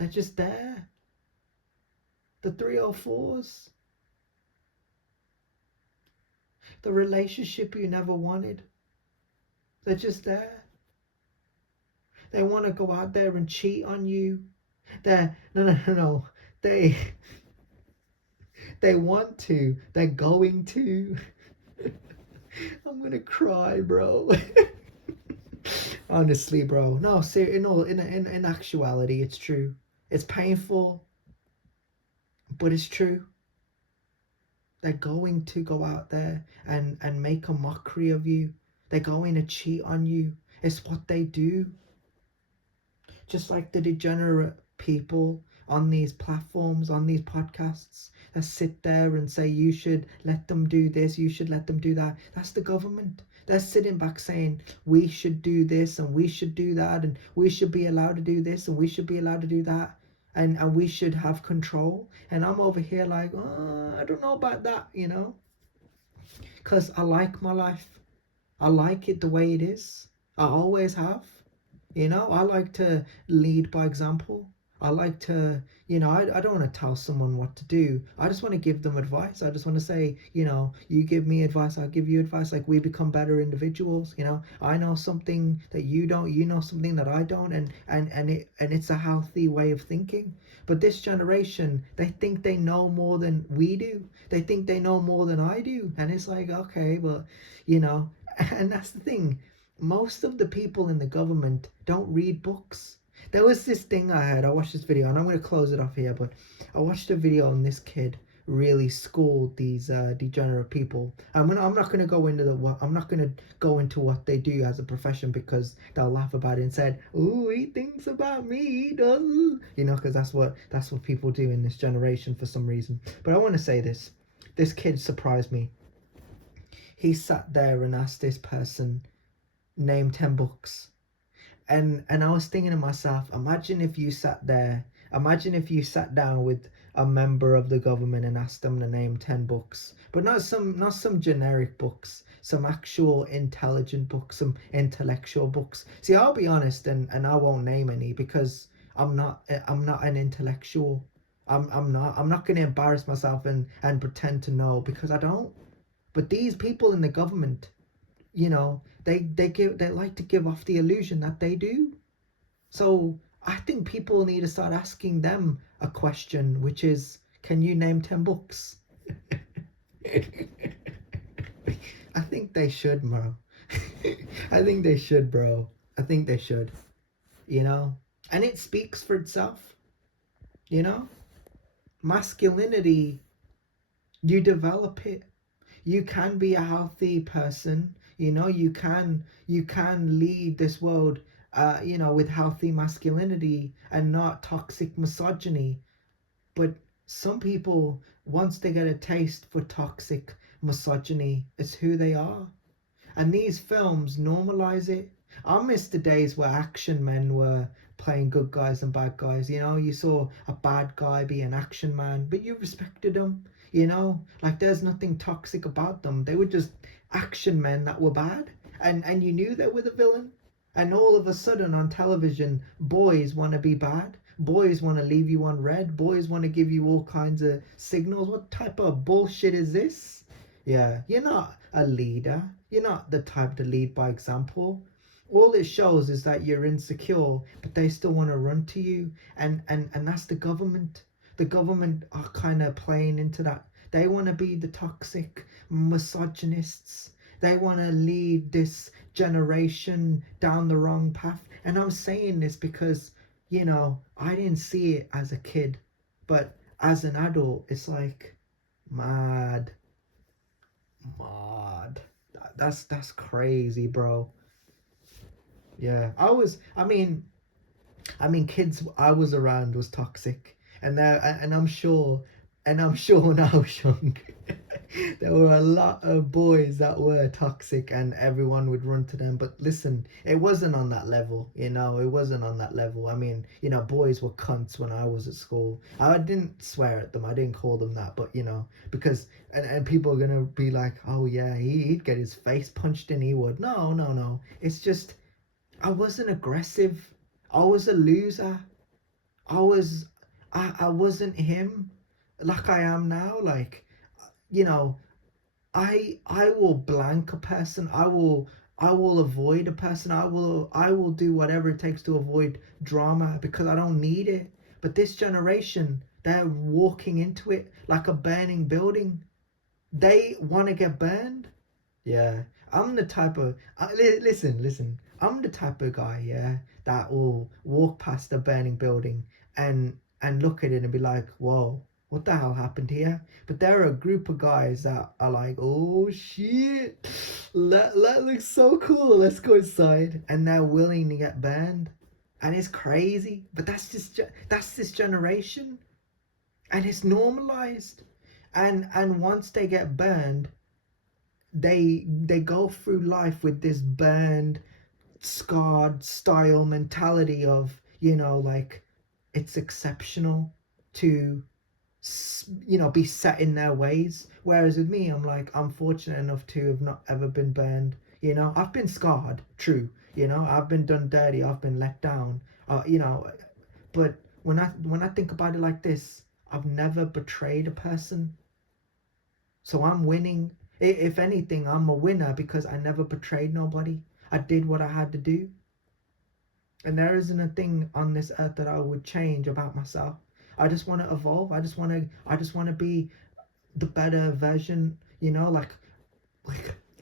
They're just there. The 304s. The relationship you never wanted. They're just there. They want to go out there and cheat on you. No. They want to. They're going to. I'm gonna cry, bro. Honestly, bro. No, seriously, in actuality, it's true. It's painful, but it's true. They're going to go out there and make a mockery of you. They're going to cheat on you. It's what they do. Just like the degenerate people on these platforms, on these podcasts, that sit there and say you should let them do this, you should let them do that. That's the government. They're sitting back saying we should do this and we should do that and we should be allowed to do this and we should be allowed to do that and we should have control. And I'm over here like, oh, I don't know about that, you know, because I like my life. I like it the way it is. I always have. You know, I like to lead by example. I like to, you know, I don't want to tell someone what to do. I just want to give them advice. I just want to say, you know, you give me advice, I'll give you advice. Like we become better individuals, you know. I know something that you don't, you know something that I don't, and it's a healthy way of thinking. But this generation, they think they know more than we do. They think they know more than I do. And it's like, okay, but you know, and that's the thing. Most of the people in the government don't read books. There was this thing I heard. I watched this video, and I'm going to close it off here. But I watched a video on this kid really schooled these degenerate people. I'm not going to go into I'm not going to go into what they do as a profession because they'll laugh about it and said, "Oh, he thinks about me, he does," you know, because that's what people do in this generation for some reason. But I want to say this. This kid surprised me. He sat there and asked this person, name 10 books. And I was thinking to myself, imagine if you sat down with a member of the government and asked them to name 10 books, but not some generic books, some actual intelligent books, some intellectual books. See, I'll be honest, and I won't name any because I'm not an intellectual. I'm not going to embarrass myself and pretend to know because I don't. But these people in the government, you know, they like to give off the illusion that they do. So I think people need to start asking them a question, which is, can you name 10 books? I think they should, bro. I think they should, bro. I think they should. You know? And it speaks for itself. You know? Masculinity, you develop it. You can be a healthy person. You know, you can lead this world, you know, with healthy masculinity and not toxic misogyny. But some people, once they get a taste for toxic misogyny, it's who they are. And these films normalize it. I miss the days where action men were playing good guys and bad guys. You know, you saw a bad guy be an action man, but you respected him. You know, like there's nothing toxic about them. They were just action men that were bad, and you knew they were the villain. And all of a sudden on television, boys want to be bad. Boys want to leave you on red. Boys want to give you all kinds of signals. What type of bullshit is this? Yeah, you're not a leader. You're not the type to lead by example. All it shows is that you're insecure, but they still want to run to you. And that's the government. The government are kind of playing into that. They want to be the toxic misogynists. They want to lead this generation down the wrong path. And I'm saying this because, you know, I didn't see it as a kid. But as an adult, it's like, mad. That's crazy, bro. Yeah, I mean, kids I was around was toxic, and I'm sure, when I was young, there were a lot of boys that were toxic, and everyone would run to them. But listen, it wasn't on that level, you know. It wasn't on that level. I mean, you know, boys were cunts when I was at school. I didn't swear at them. I didn't call them that, but you know, because and people are gonna be like, oh yeah, he'd get his face punched in. He would. No. It's just I wasn't aggressive. I was a loser. I was I wasn't him like I am now. Like, you know, I will blank a person. I will avoid a person. I will do whatever it takes to avoid drama because I don't need it. But this generation, they're walking into it like a burning building. They want to get burned. Yeah, I'm the type of listen. I'm the type of guy, yeah, that will walk past a burning building and look at it and be like, "Whoa, what the hell happened here?" But there are a group of guys that are like, "Oh shit, that looks so cool. Let's go inside," and they're willing to get burned, and it's crazy. But that's this generation, and it's normalized, and once they get burned they go through life with this burned, scarred style mentality of, like it's exceptional to be set in their ways. Whereas with me, I'm like, I'm fortunate enough to have not ever been burned. I've been scarred, true. I've been done dirty, I've been let down, but when I think about it like this, I've never betrayed a person, so I'm winning. If anything, I'm a winner because I never betrayed nobody. I did what I had to do. And there isn't a thing on this earth that I would change about myself. I just want to evolve. I just want to be the better version, like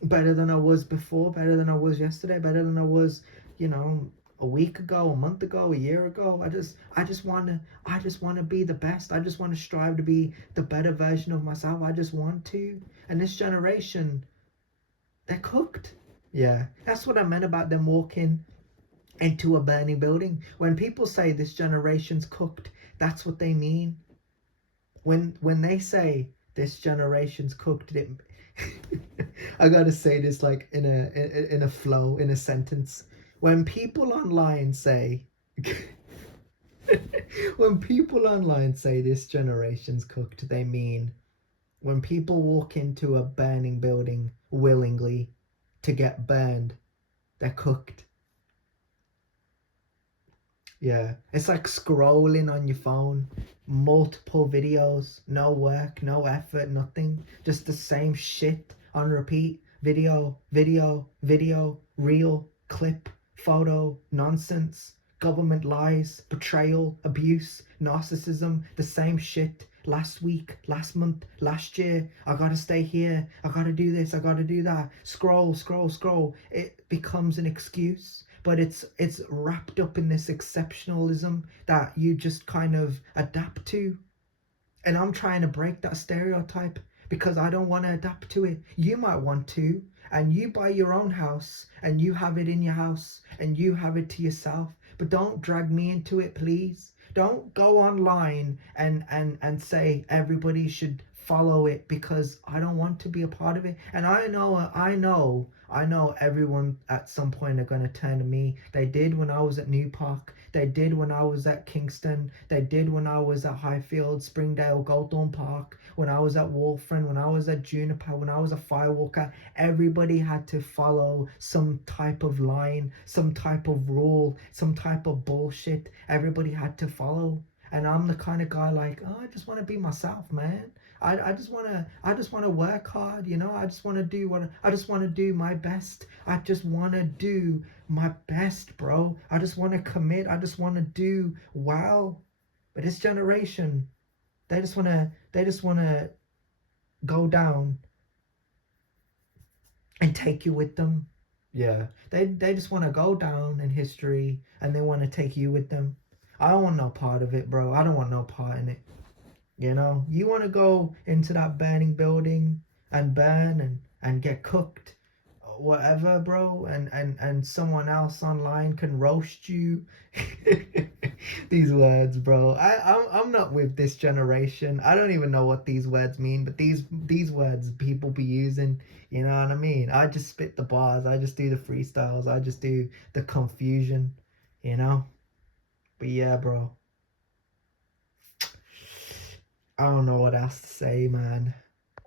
better than I was before, better than I was yesterday, better than I was, you know, a week ago, a month ago, a year ago. I just want to be the best. I just want to strive to be the better version of myself. I just want to. And this generation, they're cooked. Yeah, that's what I meant about them walking into a burning building. When people say this generation's cooked, that's what they mean. When they say this generation's cooked, it I gotta say this like in a flow, in a sentence. When people online say when people online say this generation's cooked, they mean when people walk into a burning building willingly to get burned, they're cooked. Yeah, it's like scrolling on your phone, multiple videos, no work, no effort, nothing, just the same shit on repeat. Video, reel, clip, photo, nonsense, government lies, betrayal, abuse, narcissism, the same shit. Last week, last month, last year, I gotta stay here, I gotta do this, I gotta do that. Scroll. It becomes an excuse, but it's wrapped up in this exceptionalism that you just kind of adapt to. And I'm trying to break that stereotype because I don't want to adapt to it. You might want to, and you buy your own house and you have it in your house and you have it to yourself, but don't drag me into it, please. Don't go online and say everybody should follow it because I don't want to be a part of it. And I know everyone at some point are going to turn to me. They did when I was at New Park. They did when I was at Kingston. They did when I was at Highfield, Springdale, Goldthorne Park, when I was at Wolfren, when I was at Juniper, when I was a Firewalker. Everybody had to follow some type of line, some type of rule, some type of bullshit. Everybody had to follow. And I'm the kind of guy like, oh, I just want to be myself, man. I just want to work hard, I just want to do my best. I just want to do my best, bro. I just want to commit. I just want to do well. But this generation, they just want to go down and take you with them. Yeah. They just want to go down in history and they want to take you with them. I don't want no part of it, bro. I don't want no part in it. You want to go into that burning building and burn and get cooked, whatever, bro, and someone else online can roast you. These words, bro. I'm not with this generation. I don't even know what these words mean, but these words people be using, you know what I mean? I just spit the bars. I just do the freestyles. I just do the confusion, you know? But yeah, bro. I don't know what else to say, man.